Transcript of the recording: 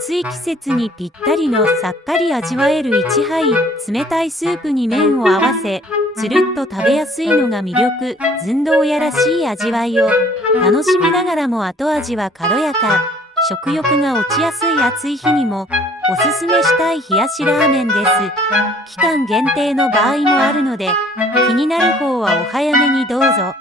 暑い季節にぴったりのさっぱり味わえる1杯、冷たいスープに麺を合わせ、つるっと食べやすいのが魅力。寸胴屋らしい味わいを楽しみながらも後味は軽やか。食欲が落ちやすい暑い日にもおすすめしたい冷やしラーメンです。期間限定の場合もあるので、気になる方はお早めにどうぞ。